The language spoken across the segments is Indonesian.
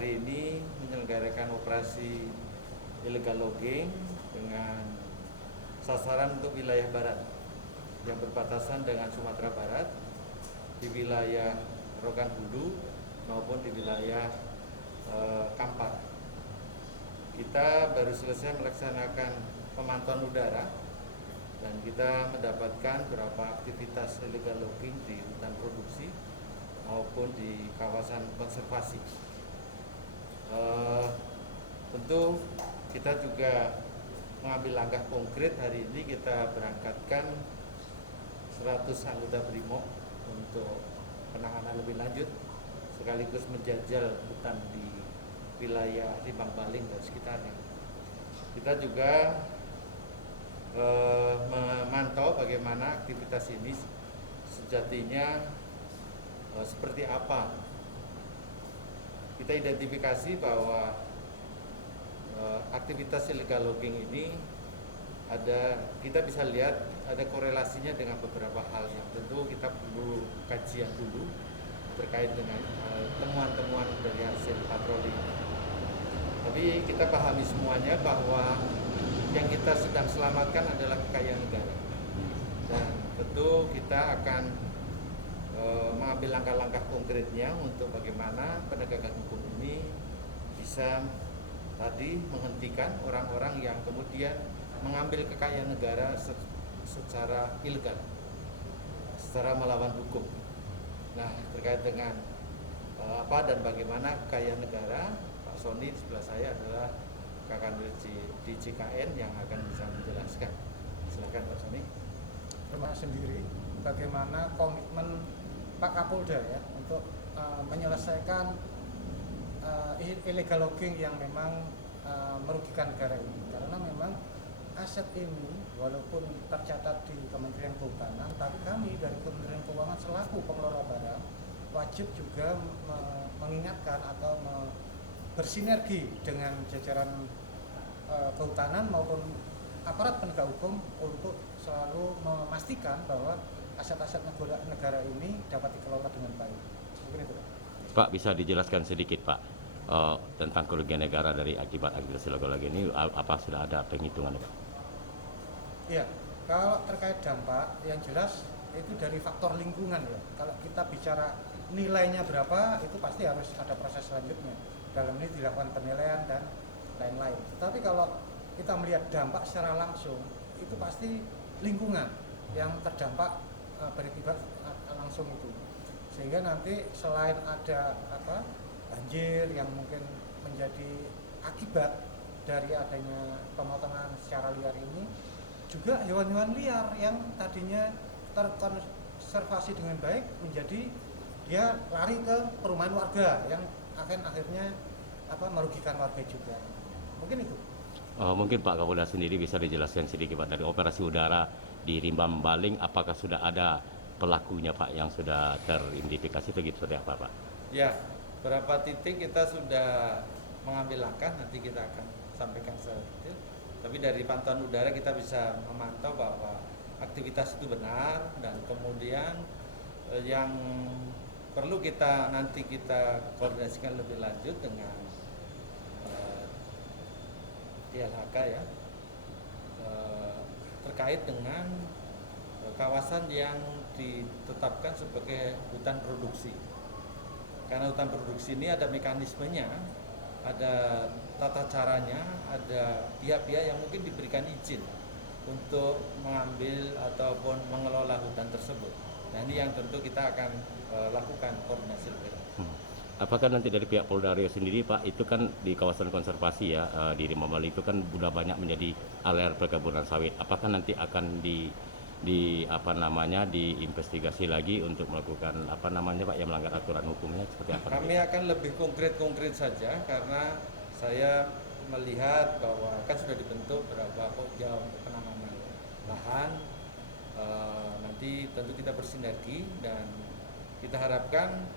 hari ini menyelenggarakan operasi illegal logging dengan sasaran untuk wilayah barat yang berbatasan dengan Sumatera Barat, di wilayah Rokan Hulu maupun di wilayah Kampar. Kita baru selesai melaksanakan pemantauan udara dan kita mendapatkan beberapa aktivitas illegal logging di hutan produksi maupun di kawasan konservasi. Tentu kita juga mengambil langkah konkret. Hari ini kita berangkatkan 100 anggota BRIMOB untuk penanganan lebih lanjut sekaligus menjajal hutan di wilayah Limbang Baling dan sekitarnya. Kita juga memantau bagaimana aktivitas ini sejatinya seperti apa. Kita identifikasi bahwa aktivitas illegal logging ini kita bisa lihat ada korelasinya dengan beberapa hal yang tentu kita perlu kajian dulu terkait dengan temuan-temuan dari hasil patroli. Tapi kita pahami semuanya bahwa yang kita sedang selamatkan adalah kekayaan negara, dan tentu kita akan mengambil langkah-langkah konkretnya untuk bagaimana penegakan hukum ini bisa tadi menghentikan orang-orang yang kemudian mengambil kekayaan negara secara ilegal, secara melawan hukum. Nah, terkait dengan apa dan bagaimana kekayaan negara, Pak Sony di sebelah saya adalah Kakanwil di JKN yang akan bisa menjelaskan. Silakan Pak Sony. Terima sendiri bagaimana komitmen Pak Kapolda ya untuk menyelesaikan illegal logging yang memang merugikan negara ini, karena memang aset ini walaupun tercatat di Kementerian Kehutanan, tapi kami dari Kementerian Keuangan selaku pengelola barang wajib juga mengingatkan atau bersinergi dengan jajaran kehutanan maupun aparat penegak hukum untuk selalu memastikan bahwa aset-aset negara ini dapat dikelola dengan baik. Mungkin itu, Pak. Pak, bisa dijelaskan sedikit Pak tentang kerugian negara dari akibat aktivitas illegal logging ini, apa sudah ada penghitungan Pak? Iya, kalau terkait dampak yang jelas itu dari faktor lingkungan ya. Kalau kita bicara nilainya berapa, itu pasti harus ada proses selanjutnya. Dalam ini dilakukan penilaian dan lain-lain. Tapi kalau kita melihat dampak secara langsung, itu pasti lingkungan yang terdampak berakibat langsung itu. Sehingga nanti selain ada banjir yang mungkin menjadi akibat dari adanya pemotongan secara liar ini, juga hewan-hewan liar yang tadinya terkonservasi dengan baik menjadi dia lari ke perumahan warga yang akan akhirnya merugikan warga juga. Mungkin itu. Mungkin Pak Kapolda sendiri bisa dijelaskan sedikit Pak, dari operasi udara di Limbang Baling, apakah sudah ada pelakunya Pak yang sudah teridentifikasi begitu seperti apa Pak? Ya, beberapa titik kita sudah mengambil langkah, nanti kita akan sampaikan secara detail. Tapi dari pantauan udara kita bisa memantau bahwa aktivitas itu benar, dan kemudian yang perlu nanti kita koordinasikan lebih lanjut dengan ILHK ya, terkait dengan kawasan yang ditetapkan sebagai hutan produksi. Karena hutan produksi ini ada mekanismenya, ada tata caranya, ada pihak-pihak yang mungkin diberikan izin untuk mengambil ataupun mengelola hutan tersebut. Nah, ini yang tentu kita akan lakukan koordinasi lebih lanjut. Apakah nanti dari pihak Polda Riau sendiri Pak, itu kan di kawasan konservasi ya, di Limbang Baling itu kan sudah banyak menjadi areal perkebunan sawit. Apakah nanti akan diinvestigasi lagi untuk melakukan Pak yang melanggar aturan hukumnya seperti apa? Kami akan lebih konkret saja, karena saya melihat bahwa kan sudah dibentuk beberapa pokja untuk penanganan lahan. Nanti tentu kita bersinergi dan kita harapkan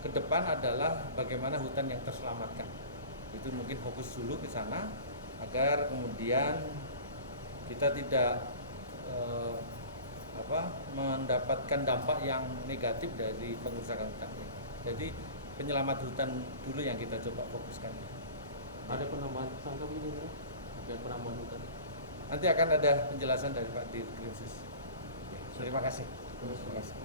ke depan adalah bagaimana hutan yang terselamatkan. Itu mungkin fokus dulu ke sana agar kemudian kita tidak mendapatkan dampak yang negatif dari pengerusakan hutan. Jadi penyelamat hutan dulu yang kita coba fokuskan. Ada penambahan tersangka begini ya? Ada penambahan hutan. Nanti akan ada penjelasan dari Pak Dirkrimsus. Terima kasih. Terus, Terima kasih.